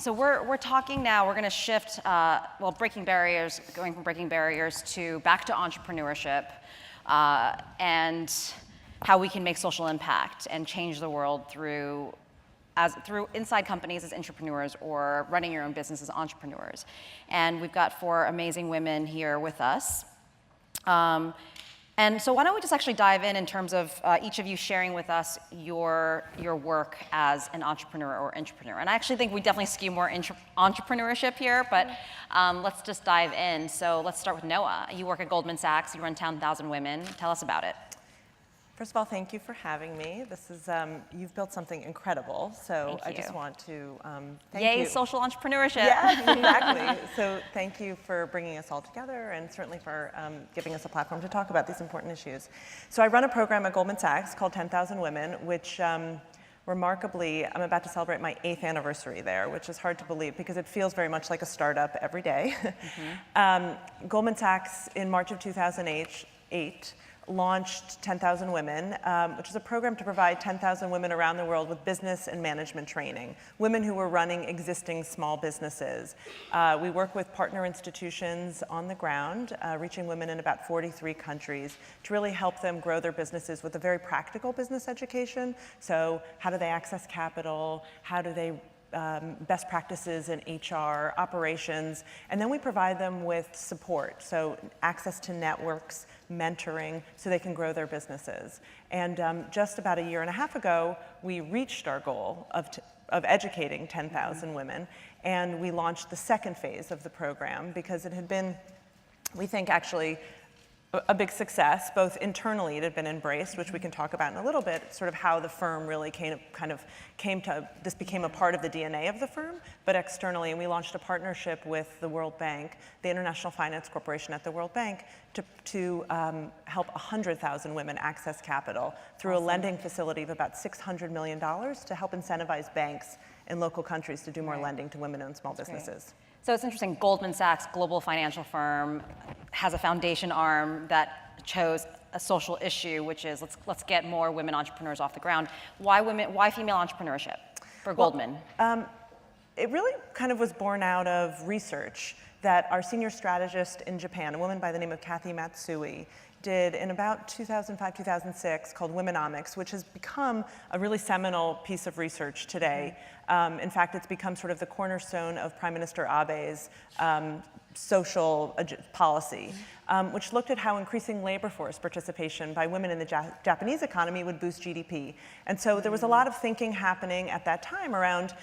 So we're talking now, we're going to shift, well, breaking barriers, going from breaking barriers to back to entrepreneurship, and how we can make social impact and change the world through inside companies as entrepreneurs or running your own business as entrepreneurs. And we've got 4 amazing women here with us. And so why don't we just actually dive in terms of each of you sharing with us your work as an entrepreneur or intrapreneur. And I actually think we definitely skew more entrepreneurship here, but let's just dive in. So let's start with Noah. You work at Goldman Sachs, you run 10,000 Women. Tell us about it. First of all, thank you for having me. This is, you've built something incredible, so I just want to thank you. Yay, social entrepreneurship. Yeah, exactly. So thank you for bringing us all together and certainly for giving us a platform to talk about these important issues. So I run a program at Goldman Sachs called 10,000 Women, which remarkably, I'm about to celebrate my 8th anniversary there, which is hard to believe because it feels very much like a startup every day. Goldman Sachs, in March of 2008, launched 10,000 Women, which is a program to provide 10,000 women around the world with business and management training, women who were running existing small businesses. We work with partner institutions on the ground, reaching women in about 43 countries to really help them grow their businesses with a very practical business education. So how do they access capital? How do they best practices in HR, operations, and then we provide them with support, so access to networks, mentoring, so they can grow their businesses. And just about a year and a half ago, we reached our goal of educating 10,000 women, and we launched the second phase of the program because it had been, we think, actually a big success. Both internally it had been embraced, which we can talk about in a little bit, sort of how the firm really this became a part of the DNA of the firm, but externally, and we launched a partnership with the World Bank, the International Finance Corporation at the World Bank, to help 100,000 women access capital through a lending facility of about $600 million to help incentivize banks in local countries to do more lending to women-owned small businesses. Great. So it's interesting, Goldman Sachs, global financial firm, has a foundation arm that chose a social issue, which is let's get more women entrepreneurs off the ground. Why female entrepreneurship for Goldman? It really kind of was born out of research that our senior strategist in Japan, a woman by the name of Kathy Matsui, did in about 2005, 2006, called Womenomics, which has become a really seminal piece of research today. In fact, it's become sort of the cornerstone of Prime Minister Abe's social policy, which looked at how increasing labor force participation by women in the Japanese economy would boost GDP. And so there was a lot of thinking happening at that time around,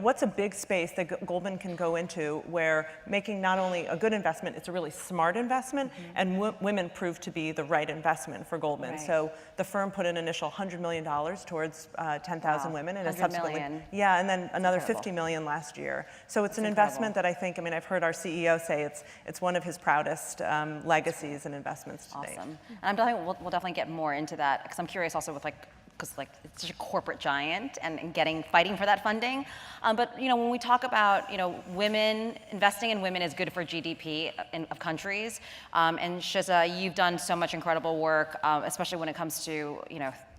what's a big space that Goldman can go into where making not only a good investment, it's a really smart investment, and women proved to be the right investment for Goldman. Right. So the firm put an initial $100 million towards 10,000 women, and subsequently, and then another $50 million last year. So it's an investment that I think, I've heard our CEO say it's one of his proudest legacies and investments to date. Awesome. And we'll definitely get more into that because I'm curious also with because it's such a corporate giant and fighting for that funding. But when we talk about women, investing in women is good for GDP of countries. And Shiza, you've done so much incredible work, especially when it comes to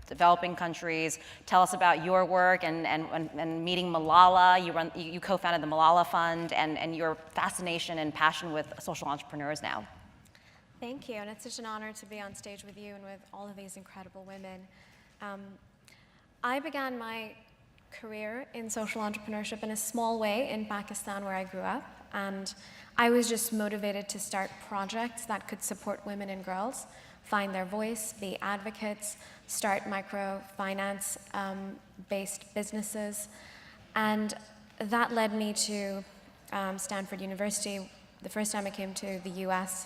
developing countries. Tell us about your work and meeting Malala. You co-founded the Malala Fund and your fascination and passion with social entrepreneurs now. Thank you, and it's such an honor to be on stage with you and with all of these incredible women. I began my career in social entrepreneurship in a small way in Pakistan where I grew up, and I was just motivated to start projects that could support women and girls, find their voice, be advocates, start microfinance based businesses, and that led me to Stanford University. The first time I came to the US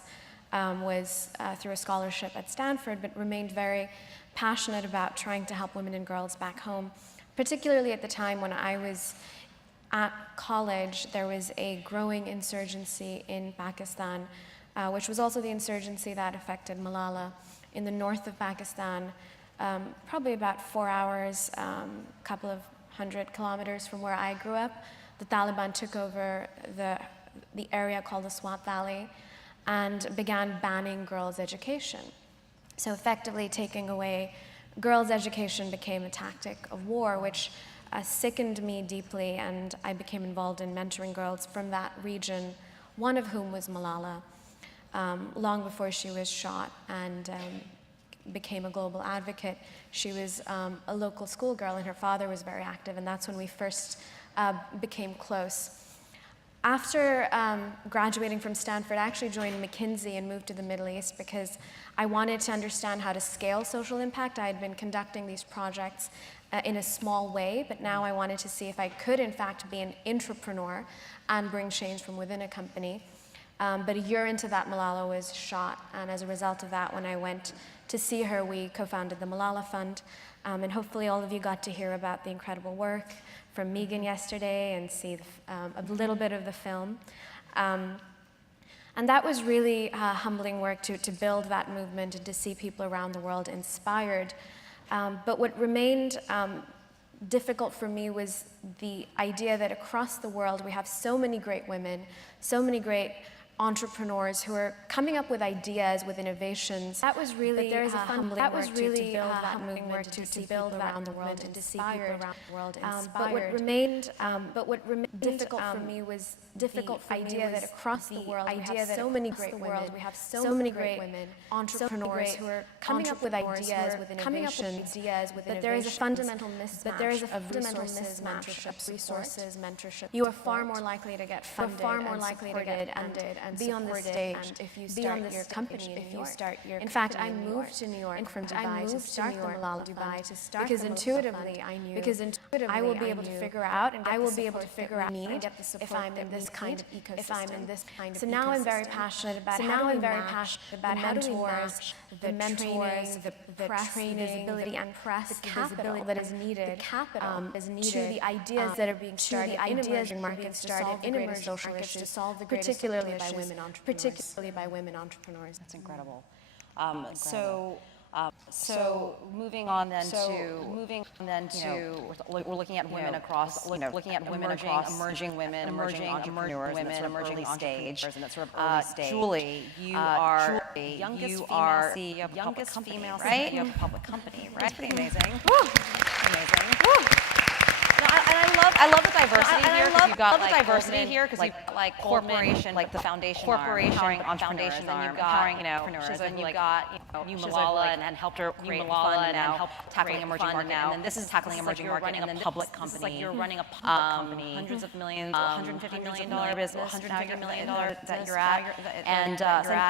was through a scholarship at Stanford, but remained very passionate about trying to help women and girls back home, particularly at the time when I was at college. There was a growing insurgency in Pakistan, which was also the insurgency that affected Malala in the north of Pakistan, probably about 4 hours, a couple of 100 kilometers from where I grew up. The Taliban took over the area called the Swat Valley and began banning girls' education. So effectively taking away girls' education became a tactic of war, which sickened me deeply, and I became involved in mentoring girls from that region, one of whom was Malala, long before she was shot and became a global advocate. She was a local schoolgirl, and her father was very active, and that's when we first became close. After graduating from Stanford, I actually joined McKinsey and moved to the Middle East because I wanted to understand how to scale social impact. I had been conducting these projects in a small way, but now I wanted to see if I could, in fact, be an intrapreneur and bring change from within a company. But a year into that, Malala was shot, and as a result of that, when I went to see her, we co-founded the Malala Fund, and hopefully all of you got to hear about the incredible work from Megan yesterday and see a little bit of the film. And that was really humbling work to build that movement and to see people around the world inspired. But what remained difficult for me was the idea that across the world we have so many great women, so many great entrepreneurs who are coming up with ideas, with innovations. That was really humbling work to build that movement, to build around the world and to see people around the world inspired. But what remained difficult for me was the idea that across the world we have so many great women, so many great women, entrepreneurs who are coming up with ideas, with innovations, but there is a fundamental mismatch of resources, mentorship. You are far more likely to get funded, and be on the stage if you start your company in New York. In fact, I moved to New York from Dubai to start the Malala Fund because intuitively I knew I will be able to figure out and I will be able to figure out if I'm in this kind of ecosystem. So now I'm very passionate about how do we match the mentors, the training, visibility, and press, the capital that is needed to the ideas that are being started in emerging markets, started in emerging social issues, to solve the particularly by women entrepreneurs. That's incredible. So moving on then to we're looking at women across emerging women, emerging entrepreneurs, emerging stage, and that sort of early stage. Julie, you are the youngest female CEO of a public company, right? That's pretty amazing. Amazing. I love the diversity here. You've got the diversity here because you've got like corporation, like the foundation, empowering entrepreneurs, and then you've got entrepreneurs, and you've got you Malala and helped her create a fund now, tackling emerging market, and then this is tackling emerging market, and then public company. Like you're running a public company, hundreds of millions, $150 million business, $150 million that you're at, and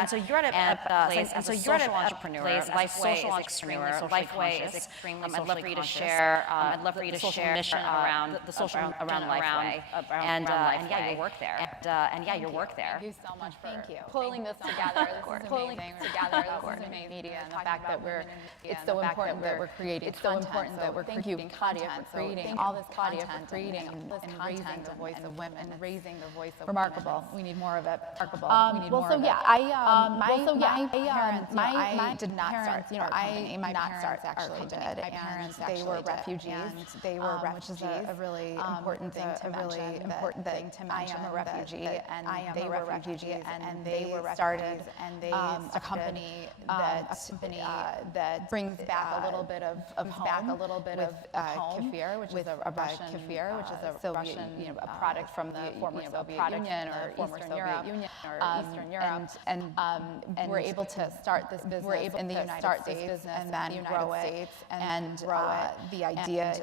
so you're at a place as a social entrepreneur. Lifeway is extremely I'd love for you to share. I'd love for you to share mission around the social around Lifeway, and yeah, your work there, and your work there. Thank you so much for pulling this together. This is amazing. Media and the fact that it's so important that we're creating content. Thank you, Claudia, for creating all this content, and raising the voice of women, remarkable. We need more of it. Remarkable. My did not start. My parents actually did. My parents they were refugees. They were refugees, which is a really important thing to mention. I am a refugee, and they were refugees, and they started a company that brings back a little bit of home, kefir, which is a Russian, a product from the former Soviet Union or Eastern Europe, and we're able to start this business in the United States and then grow it. And the idea is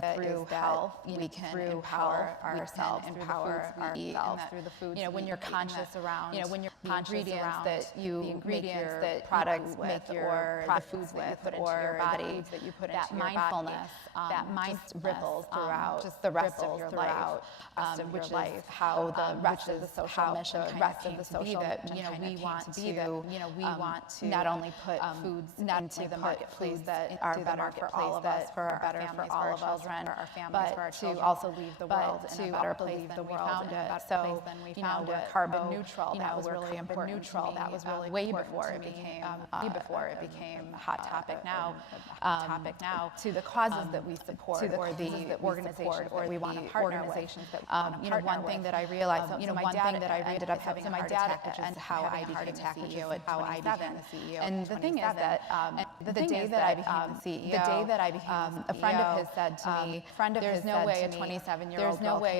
that through health we can empower ourselves, empower ourselves through the foods. When you're conscious around the ingredients that you make your products with, or the foods that you put into your body, that mindfulness ripples throughout just the rest of your life, which is how the rest of the social mission came to be. That we want to not only put foods into the marketplace that are better for all of us, for our families, for our children, but to also leave the world in a better place than we found it. So we're carbon neutral. That was really important to me. That was really way before it became a hot topic now. To the causes that we support, or the organizations that we want to partner with. One thing that I realized, my dad ended up having a heart attack, which is how I became the CEO at 27. And the thing is that The day that I became the CEO, a friend of his said to me, "There's no way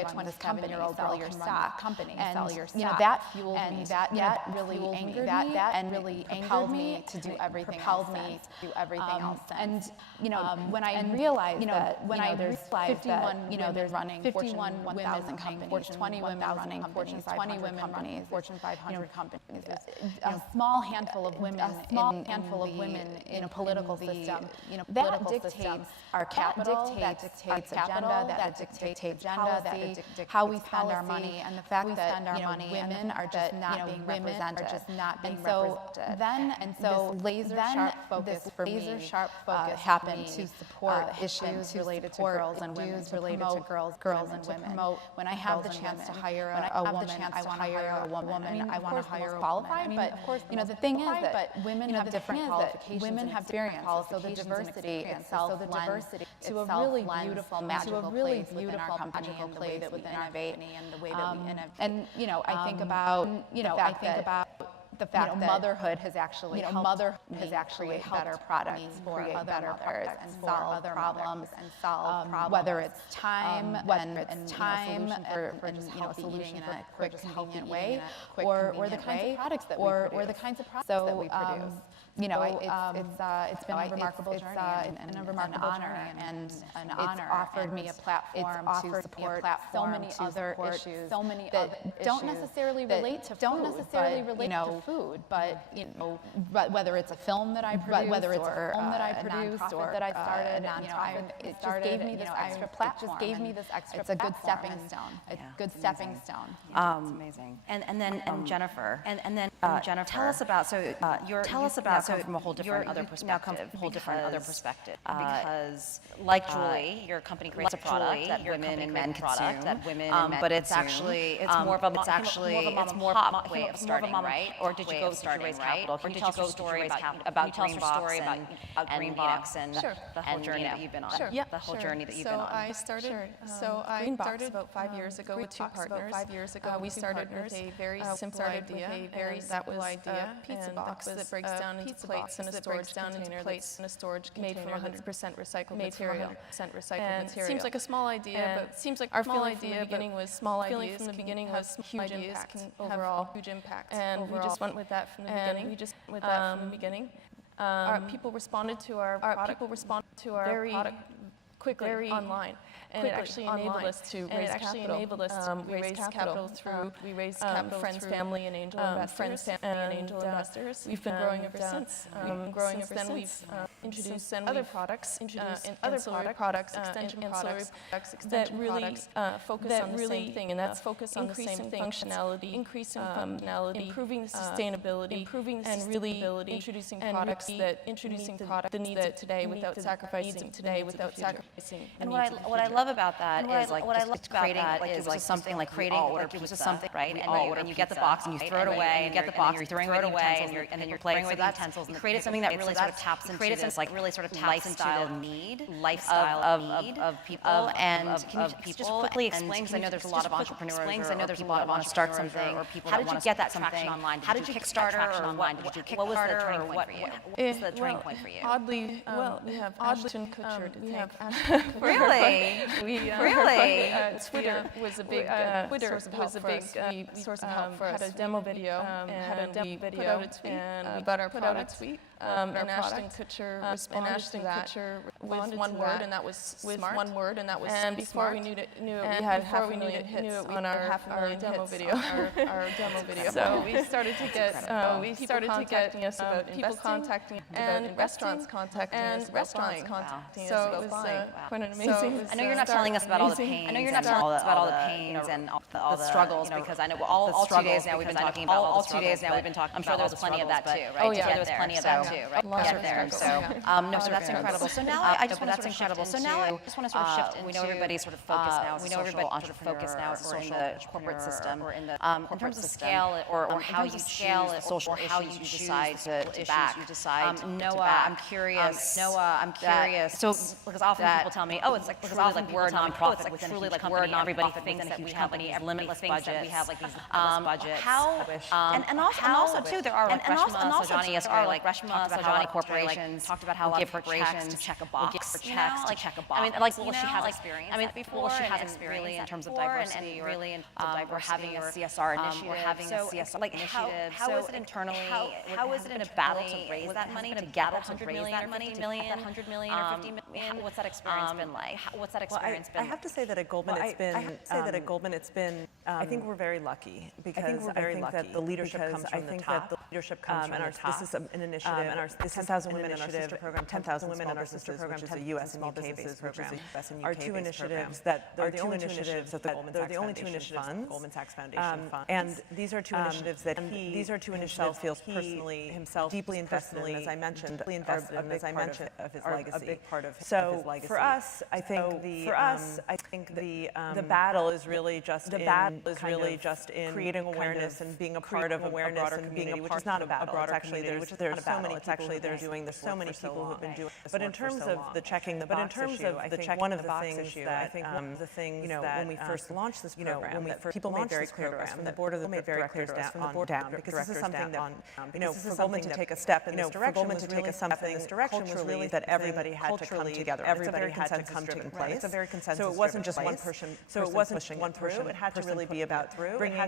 a 27-year-old sell your stock company, sell your stock." You know, that fueled me. That really angered me. That really propelled me to do everything else. And you know, when I realized that, there's 51 women running 51,000 companies, 20 women running Fortune 500 Fortune 500 companies, a small handful of women in a political system, that dictates our capital, that dictates agenda, that dictates policy, how we spend our money, and the fact that women are just not being represented. And so laser sharp focus for me happened to support issues related to girls and women, girls and women. When I have the chance to hire a woman, I want to hire a woman. I want to hire a qualified, but the thing is that women have different qualifications, women have experience, so the diversity itself lends to a really beautiful magical place within our company and the way that we innovate and the way that we innovate. And I think about the fact that motherhood has actually helped better products for better mothers and solve other problems whether it's time for just solution in a quick, convenient way, or the kinds of products that we produce. It's been a remarkable journey and a remarkable honor, and it's offered me a platform to support so many other issues that don't necessarily relate to food, but whether it's a film that I produced, or a nonprofit that I started, it just gave me this extra platform. It's a good stepping stone. It's a good stepping stone. It's amazing. And then Jennifer, tell us about from a whole different other perspective. Because like Julie, your company creates a product that women and men consume, but it's more of a pop way of starting, right? Or did you raise capital? Or did you tell us a story about Greenbox and the whole journey that you've been on? The whole journey that you've been on. I started Greenbox about 5 years ago with two partners. We started with a very simple idea, that was a pizza box that breaks down into plates in a storage container made from 100% recycled material. And it seems like a small idea, but our feeling from the beginning was small ideas huge impact. And we just went with that from the beginning. People responded to our product quickly online. And it actually enabled us to raise capital. We raised capital through friends, family, and angel investors. We've been growing ever since. We've introduced other products, ancillary products, extension products that really focus on the same thing, and that's focus on the same thing: functionality, improving the sustainability, and really introducing products that meet the needs of today without sacrificing And what I love about that is like creating something like creating it was just something, right? And you get the box and you throw it away, and you're throwing it away, and then you're playing with the utensils. And created something that really sort of taps into this lifestyle need of people. And can you just quickly explain? Because I know there's a lot of entrepreneurs. I know there's a lot that want to start something. How did you get that traction online? How did you Kickstarter or what? What was the turning point for you? What was the turning point for you? Oddly, we have Ashton Kutcher to thank. Really? Twitter was a big source of help for us. Had a demo video, put out a tweet, and Ashton Kutcher with one word, and that was smart. And before we knew it, we had half a million hits on our demo video. So we started to get people contacting us and restaurants contacting us. So it was quite an amazing. I know you're not telling us about all the pains. I know you're not telling us about all the pains and all the struggles, because I know all 2 days now we've been talking about all the struggles. I'm sure there's plenty of that too, right? Oh yeah, there was plenty of that too, right? To get there. So so that's incredible. So now I just want to sort of shift into. We know everybody's sort of focused now. We know everybody's sort of focused now in the corporate system, or in terms of scale, or how you scale it, social, how you decide to back. Noah, I'm curious. So because often people tell me, it's like truly like we're a nonprofit. It's like truly like we're a nonprofit. Everybody thinks that we have like limitless budgets. We have like these budgets. And also too, there are like Reshma, Sojani yesterday, like Reshma talked about how a lot of corporations talked about how give her corporations to check a box, check a box. I mean, like, well, she has experience. I mean, before she hasn't really in terms of diversity, and really in we're having a CSR initiative. We're having a CSR initiative. How is it internally? How is it in a battle to raise that money? To get $100 million, $100 million or $50 million? What's that experience been like? What's that experience been? I have to say that at Goldman, it's been. I think we're very lucky because I think that the leadership comes from the top. This is an initiative, and our 10,000 women in our sister program, 10,000 women in our sister program, 10,000 U.S. and UK based program, are two initiatives that are the only two initiatives that the only two initiatives Goldman Sachs Foundation funds. And these are two initiatives that he feels personally himself deeply invested in, as I mentioned, of his legacy. A big part of his legacy. For us, I think the battle is really just in creating awareness and being a part of awareness and being a part, which is not a battle. It's actually there's so many people who are doing this. So many people who've been doing this. But in terms of the checking the box issue, I think one of the things that when we first launched this program, people made very clear to us from the board of the made very clear to us from the board down, because this is something that for Goldman to take a step in this direction was really that everybody had to come together. Everybody had to come to place. It's a very consensus. So it wasn't just one person. So it wasn't just one person. It had to really be about bringing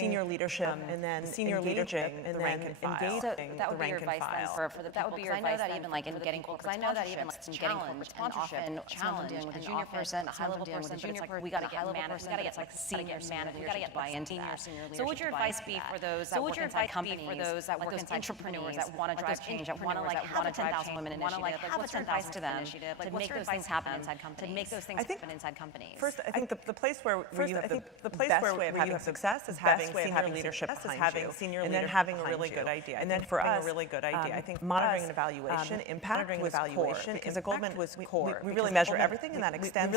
senior leadership and then engaging the rank and file. So that would be your advice then for the people, because I know that even like in getting corporate sponsorships and getting corporate sponsorship, often dealing with a junior person, a high-level person, but it's like we got to get managers, we got to get like senior managers, we got to get buy into that. So would your advice be for those that work inside companies, like those entrepreneurs that want to drive change, that want to like have a 10,000 women initiative, like what's your advice to them to make those things happen inside companies? To make those things happen inside companies. First, I think the place where you have the best way of having success is having senior leadership behind you, and then having a really good idea. And then for us, I think monitoring and evaluation, impact was core, because at Goldman was core. We really measure everything, and that extends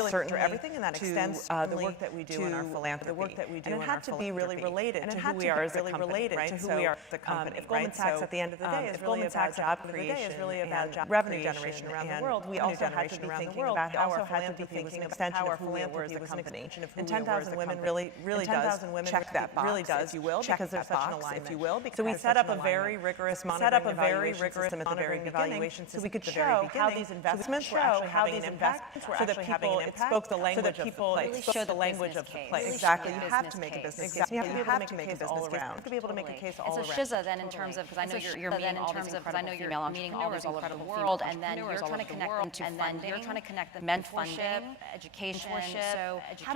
to the work that we do in our philanthropy. And it had to be really related to who we are as a company, right? So if Goldman Sachs at the end of the day is really about job creation, is really about revenue generation around the world, we also had to be thinking about how our philanthropy was an extension of who we were as a company. And 10,000 women really does check that box, if you will, because there's such an alignment, if you will. So we set up a very rigorous monitoring system at the very beginning, so we could show how these investments were actually having an impact, so that people, it spoke the language of the place. Show the language of the place. Exactly. You have to make a business case. You have to make a business case. You have to be able to make a case all around. So Shiza, then in terms of, because I know you're meeting all these incredible female entrepreneurs all over the world, and then you're trying to connect them to funding, you're trying to connect the mentorship, education. So how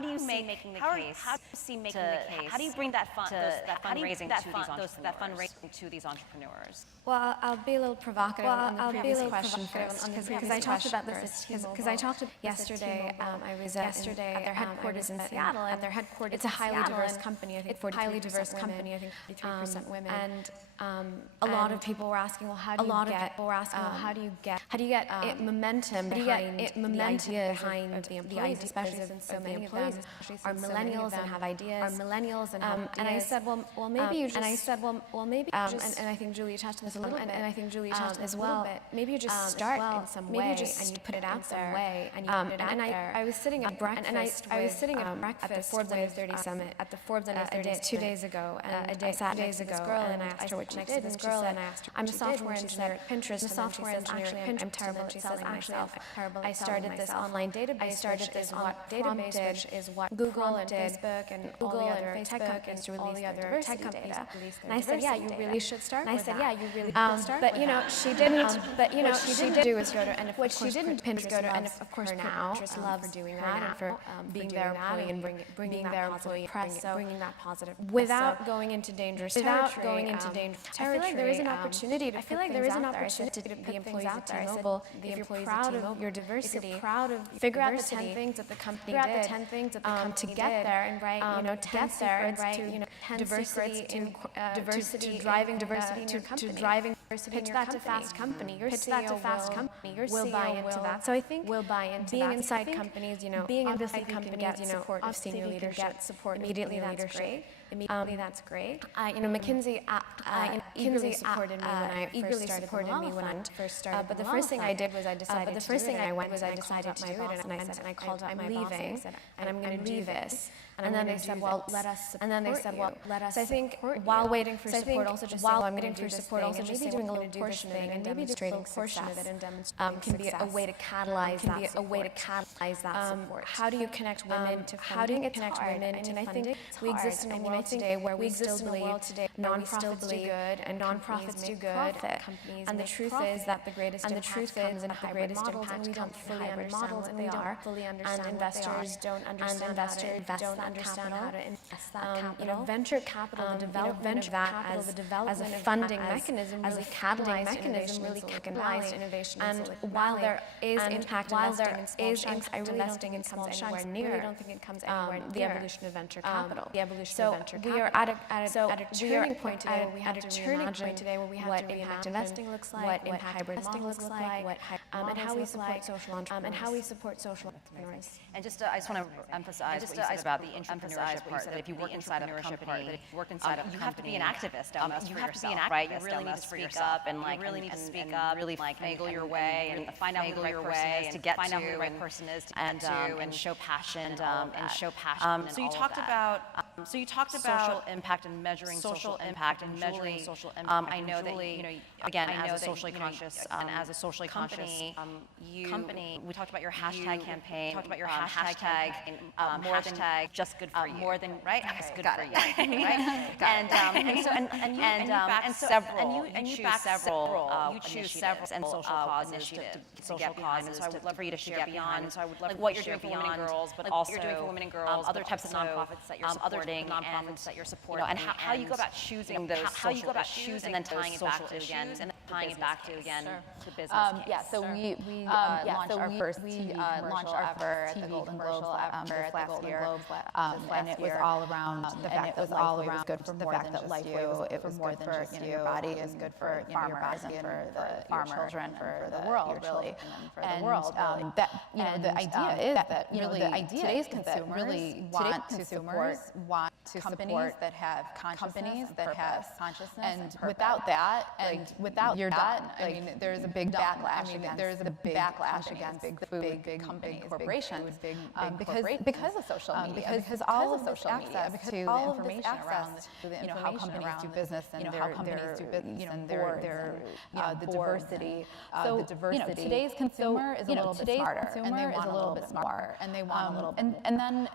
do you making the case? How do you bring that fundraising to these entrepreneurs? Well, I'll be a little provocative on the previous question first, because I talked about this, because I talked yesterday, I was at their headquarters in Seattle, and their headquarters, it's a highly diverse company, I think 43% women, and a lot of people were asking, well, how do you get momentum behind the ideas of the employees, especially since so many of them are millennials and have ideas, and I said, well, maybe you just, and I think Julie touched on this a little, and I think Julie touched as well, maybe you just start in some way, and you put it out there, and I was sitting at breakfast, at the Forbes Under 30 Summit, at the Forbes Under 30 2 days ago, and I sat next to this girl, and I asked her what she did, and she said, I'm a software engineer at Pinterest, and then she says, actually, I'm terrible at selling myself. I started this online database, which is what Google and Facebook and all the other tech companies release their diversity data. And I said, yeah, you really should start with that. But she didn't. But she didn't do is go to, and what she didn't Pinterest go to, and of course Pinterest loves doing that and for being their employee and bringing their employee press, bringing that positive, without going into dangerous territory. I feel like there is an opportunity to put the employees at T-Mobile. If you're proud of your diversity, figure out the 10 things that the company did to get there, and write 10 secrets to diversity to driving diversity in your company. Pitch that to Fast Company. Your CEO will buy into that. So I think being inside companies, being inside companies, support of senior leadership immediately. That's great. immediately, that's great. McKinsey eagerly supported me when I first started the Fund. But the first thing I did was I decided to do it, and I went and I called up my boss, and I called up my boss, and I said, I'm going to do this. And then they said, well, let us support you. So I think while waiting for support, also just saying, I'm waiting for support, also just doing a little portion of it and demonstrating success can be a way to catalyze that support. How do you connect women to funding? And I think we exist in a world today where we still believe nonprofits do good and nonprofits do good. And the truth is that the greatest impact comes in hybrid models, and we don't fully understand what they are. And investors don't understand how to invest that capital. Venture capital, the development of that as a funding mechanism, really catalyzed innovation. And while there is impact investing in small chunks, I really don't think it comes anywhere near the evolution of venture capital. So we are at a turning point today where we have to reimagine what impact investing looks like, what hybrid investing looks like, and how we support social entrepreneurs. And just, I just want to emphasize what you said about the intrapreneurship part, that if you work inside of a company, you have to be an activist almost for yourself, right? You really need to speak up and really finagle your way and find out who the right person is to get to and show passion So you talked about social impact and measuring social impact and measuring social impact. I know that again, as a socially conscious company, we talked about your hashtag campaign. Hashtag more than just good for you. More than right. Just good for you. Right. And you choose several and social causes to get behind. And so I would love for you to share beyond. So I would love what you're doing for women and girls, but also you're doing for women and girls, other types of nonprofits that you're supporting, and how you go about choosing those. How you go about choosing and then tying it back to again to business. So we launched our first TV commercial ever at the Golden Globes last year, and it was all around the fact that life was good for more than just you. It was more than just your body. It was good for your body and for the children, for the world, really. And that the idea is that today's consumers really want to support companies that have consciousness, and without that, you're done. I mean, there's a big backlash against big food, big companies, corporations, because of social media, because all of social media, because to the information around how companies do business and the diversity. So today's consumer is a little bit smarter, and they want a little bit smarter, and they want a little bit. And then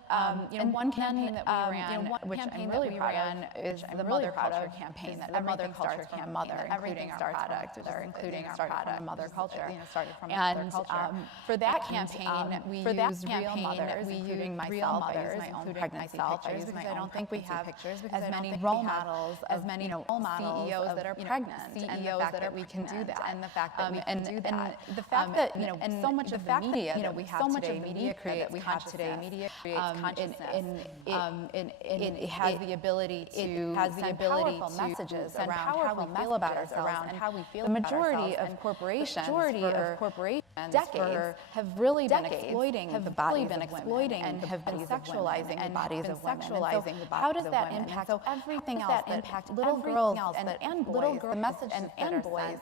one campaign that we ran, which I'm really proud of, is the Mother Culture campaign. That everything starts from mother, including our product, including our product, mother culture. And for that campaign, we use real mothers, including myself. I use my own pregnancy pictures because I don't think we have as many role models, CEOs that are pregnant, CEOs that we can do that, and the fact that we can do that, and the fact that and so much of the media that we have today, media creates consciousness, and it has the ability to send powerful messages around how we feel about ourselves and how we feel about ourselves. The majority of corporations decades have really been exploiting the bodies of women and have been sexualizing the bodies of women. So how does that impact? So everything else that impact little girls and boys, the message and boys,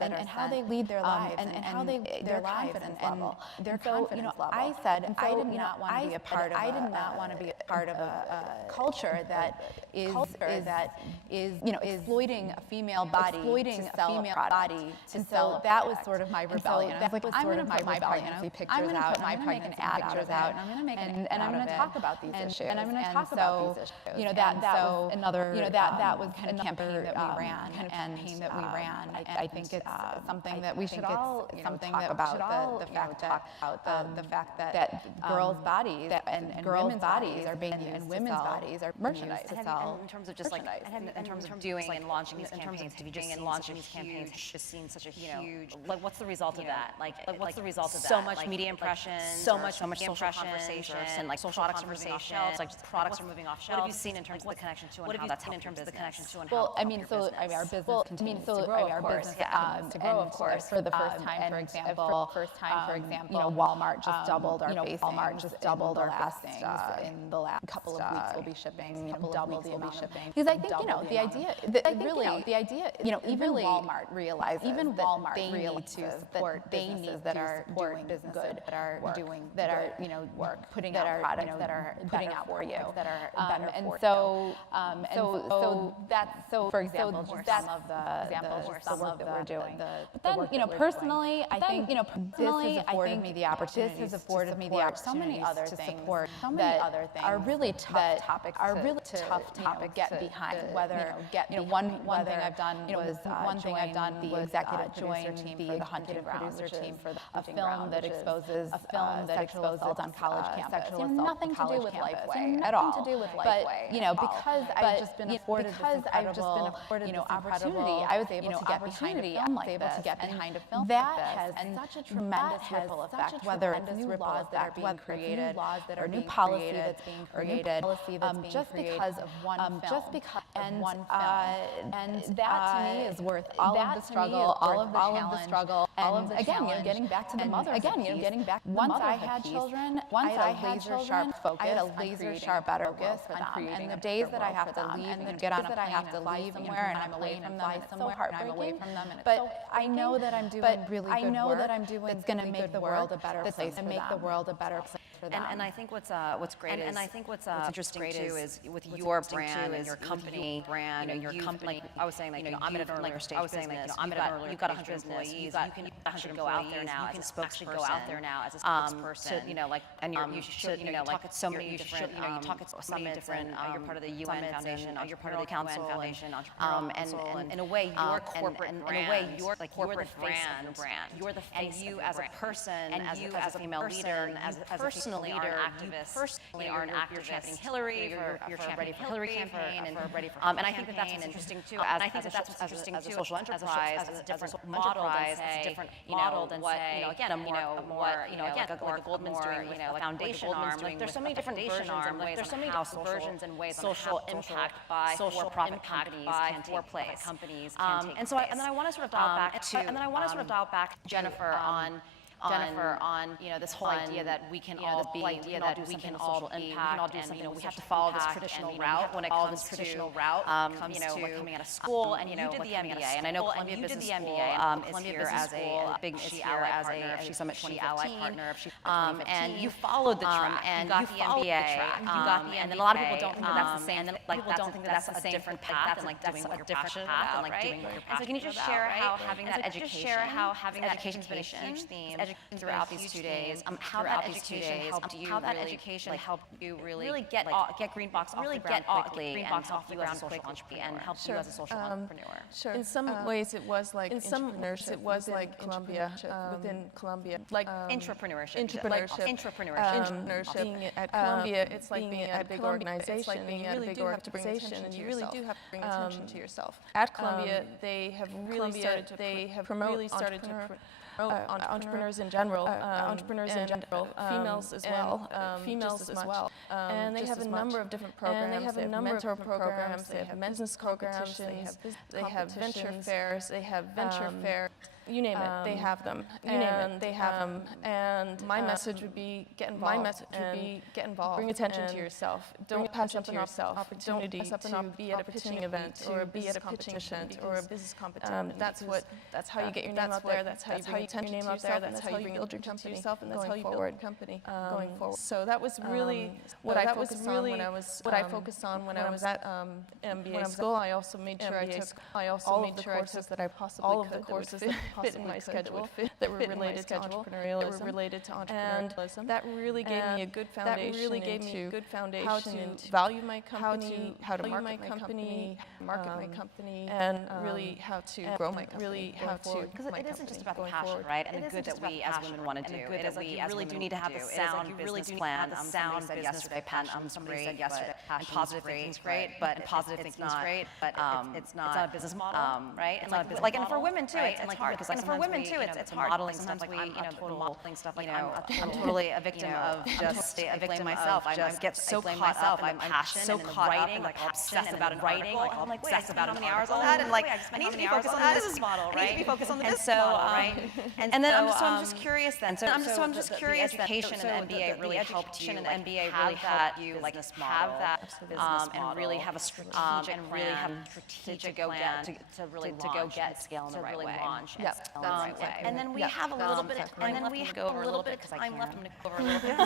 and how they lead their lives and how their confidence level. Their confidence level. I said I did not want to be a part of a culture that is exploiting a female body to sell a product. And so that was sort of my rebellion. I was like, I'm going to put my pregnancy pictures out, and I'm going to make an ad out of it, and I'm going to make and I'm going to talk about these issues. And I'm going to talk about these issues. That was another that was kind of campaign that we ran. I think it's something that we should all talk about the fact that girls' bodies and women's bodies are being used, and women's bodies are merchandise to sell. In terms of just like in terms of doing and launching these campaigns, have you just seen such a huge, like what's the result of that? Like what's the result of that? So much media impressions, so much social conversation, and like social products are moving off shelves, like products are moving off shelves. What have you seen in terms of the connection to and how that's helped your business? Well, I mean, so I mean, our business continues to grow, of course. To grow, of course. For the first time, for example, you know, Walmart just doubled our facings. Walmart just doubled our facings in the last couple of weeks. We'll be shipping, you know, double the amount of shipping. Because I think, you know, the idea, you know, even Walmart realizes that they need to support businesses that are doing good, that are doing, that are, you know, putting out products that are putting out for you, that are better for you. So that's, so for example, just some of the work that we're doing. But then, you know, personally, I think, you know, this has afforded me the opportunity. This has afforded me the opportunity so many other things that are really tough topics to get behind. Whether, you know, one thing I've done was the executive producer team for the Hunting Ground, which is a film that exposes sexual assault on college campus. Nothing to do with Lifeway at all. But, you know, because I've just been afforded this incredible, you know, opportunity, I was able to get behind a film like this. And that has such a tremendous ripple effect, whether it's new laws that are being created, or new policy that's being created, just because of one film. And that to me is worth all of the struggle, all of the challenge, and again, you know, getting back to the mother. Again, you know, getting back to the mother. Once I had children, I had a laser sharp focus on them. And the days that I have to leave and get on a plane and fly somewhere, and I'm away from them, and it's so heartbreaking. But I know that I'm doing really good work that's going to make the world a better place for them. And I think what's great is, and I think what's interesting too is with your brand and your company brand and your company. I was saying, like, you know, I'm at an earlier stage business. You've got 100 employees. You can actually go out there now as a spokesperson. You know, like, and you should, you know, talk at so many different, you know, you talk at so many different. You're part of the UN Foundation, you're part of the Council Foundation, and in a way, your corporate brand, you're the brand. You're the face. And you as a person, and you as a female leader, and as a personal leader, you personally are an activist. You're championing Hillary, you're championing the Hillary campaign, and I think that that's what's interesting too. As a social enterprise, as a different model than say, you know, what, you know, again, a more, you know, again, like the Goldman's doing, you know, like foundation arm. Like, there's so many different versions and ways on how social impact by for-profit companies can take place. And then I want to sort of dial back to Jennifer on you know, this whole idea that we can all be, we can all impact, and you know, we have to follow this traditional route when it comes to you know, like coming out of school, and you know, you did the MBA, and I know Columbia Business School is here as a big ally partner of She Summit 2015, and you followed the track, and you got the MBA, and then a lot of people don't think that that's the same, and then like people don't think that that's a different path, and like doing what you're passionate about, and like doing what you're passionate about. So can you just share how having that education's been a huge theme throughout these 2 days, how that education helped you really get Green Box off the ground quickly, and help you as a social entrepreneur, and help you as a social entrepreneur. Sure. In some ways, it was like Entrepreneurship. It was like Columbia, within Columbia, like Intrapreneurship. Being at Columbia, it's like being at a big organization. You really do have to bring attention to yourself. Bring attention to yourself. At Columbia, they have really started to promote entrepreneurs in general, females as well, and they have a number of different programs. They have a number of programs. They have business programs. They have venture fairs. They have venture fair. You name it, they have them. And my message would be get involved. Bring attention to yourself. Don't pass up an opportunity to be at a pitching event or be at a pitching event or a business competition. That's how you get your name out there. That's how you bring attention to yourself. That's how you build your company yourself, and that's how you build your company going forward. So that was really what I focused on when I was at MBA school. I also made sure I took all of the courses that I possibly could. Fit in my schedule, that were related to entrepreneurialism, and that really gave me a good foundation. How to value my company, how to market my company, and really how to grow my company. Because it isn't just about the passion. right? And the good that we as women want to do. It is like you really do need to have a sound business plan. Sound business plan. Somebody said yesterday, and positive thinking is great, but positive thinking is great, but it's not a business model, right? And like and for women too, it's hard because for women too, it's hard. Modeling stuff like I'm modeling stuff like I'm totally a victim of just a victim myself. I just get so caught up. I'm so caught up in like obsessed about writing. I'm like obsessed about how many hours on that, and like I need to be focused on the business model, right? I need to be focused on the business model, right? And then I'm just curious then. So I'm just curious. Education and MBA really helped you. And MBA really helped you like have that and really have a strategic plan to really go get scale in the right way. Launch and scale in the right way. And then we have a little bit of time left. I'm going to go over a little bit because I'm going to go over a little bit.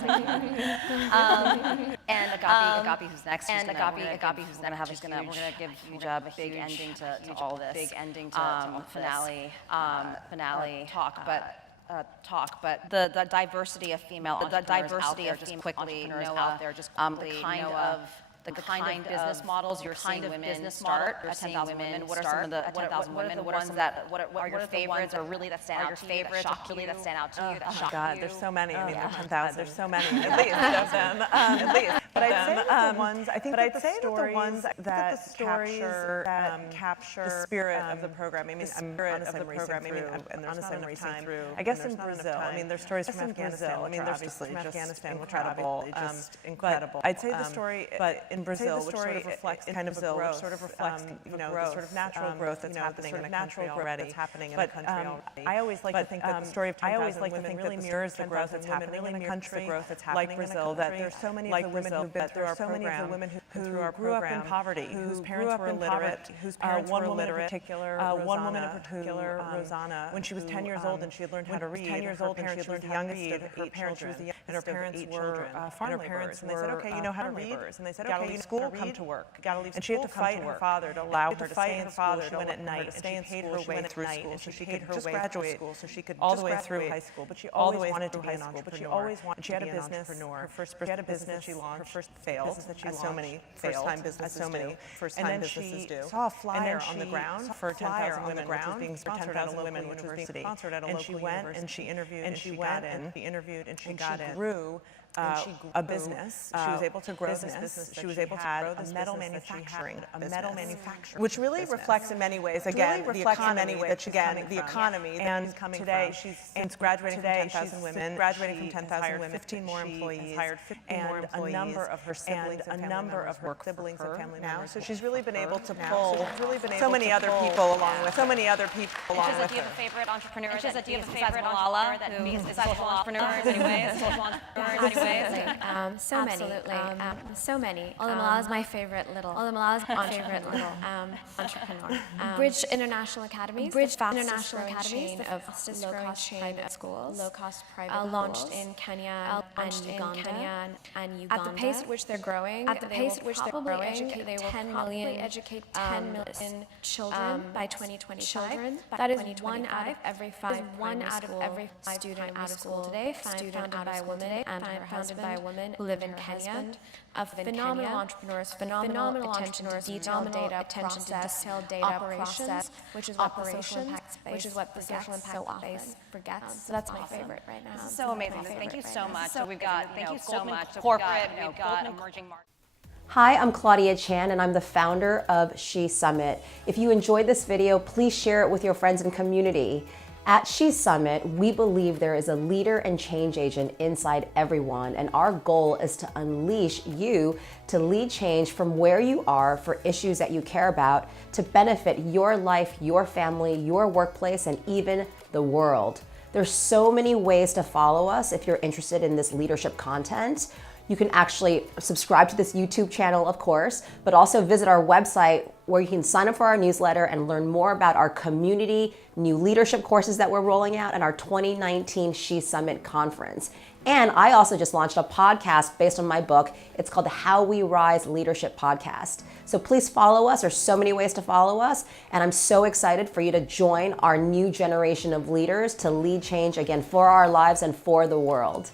And Agapi, who's next? And Agapi, who's going to have, we're going to give Hijab a big ending to all this. Big ending to finale talk, but the diversity of female entrepreneurs out there, just the kind of business models you're seeing women start, or 10,000 women. What are some of the 10,000 women? What are some that? What are your favorites, or really that stand out to you? That shock you? That stand out to you? Oh my God, there's so many. I mean, there's 10,000. There's so many, at least of them. At least. But I'd say that the ones. I think that the ones that capture the spirit of the program. I mean, I'm honestly racing through, and there's not enough time. I guess in Brazil. I mean, there's stories from Afghanistan. I mean, there's obviously from Afghanistan, incredible, just incredible. I'd say the story, but in Brazil, which sort of reflects kind of a growth, sort of reflects the sort of natural growth that's happening in the country already. I always like to think that the story of 10,000 women really mirrors the growth that's happening in a country like Brazil. That there's so many of the women who've been through our program, who grew up in poverty, whose parents were illiterate, one woman in particular, Rosanna, when she was 10 years old and she had learned how to read. 10 years old and she learned how to read. Her parents were and her parents were farm laborers. And they said, okay, you know how to read? And they said, okay, leave school, come to work. And she had to fight her father to allow her to stay in school. She went at night, and she paid her way through school, so she could just graduate school, so she could all the way through high school. But she always wanted to be an entrepreneur. But she always wanted to be an entrepreneur. Her first business that she launched, her first failed, as so many first-time businesses do. And then she saw a flyer on the ground for 10,000 women, which was being sponsored at a local university. And she went and she interviewed and she got in. She interviewed and she got in. Grew a business. She was able to grow this business. She was able to grow this metal manufacturing, which really reflects in many ways, again, the economy that she's coming from. The economy that she's coming from. And today, since graduating from 10,000 women, graduating from 10,000 women, 15 more employees, hired 15 more employees, and a number of her siblings and family members. So she's really been able to pull so many other people along with her. So many other people along with her. Do you have a favorite entrepreneur? Do you have a favorite Malala that means social entrepreneur in any way? Social entrepreneur in any way? So many. Malala is my favorite little. Malala is my favorite little entrepreneur. Bridge International Academies. Bridge International Academies of low-cost private schools. Low-cost private launched in Kenya and Uganda. At the pace at which they're growing, they will probably educate 10 million children by 2025. That is one out of every five student out of school today, founded by a woman and her husband, who live in Kenya. Phenomenal entrepreneurs, phenomenal attention to detail data process, which is what the social impact space forgets. So that's my favorite right now. This is so amazing. Thank you so much. So we've got, thank you so much. Corporate, we've got emerging markets. Hi, I'm Claudia Chan and I'm the founder of She Summit. If you enjoyed this video, please share it with your friends and community. At She Summit, we believe there is a leader and change agent inside everyone, and our goal is to unleash you to lead change from where you are for issues that you care about to benefit your life, your family, your workplace, and even the world. There's so many ways to follow us if you're interested in this leadership content. You can actually subscribe to this YouTube channel, of course, but also visit our website where you can sign up for our newsletter and learn more about our community, new leadership courses that we're rolling out, and our 2019 She Summit conference. And I also just launched a podcast based on my book. It's called the How We Rise Leadership Podcast. So please follow us. There's so many ways to follow us. And I'm so excited for you to join our new generation of leaders to lead change again for our lives and for the world.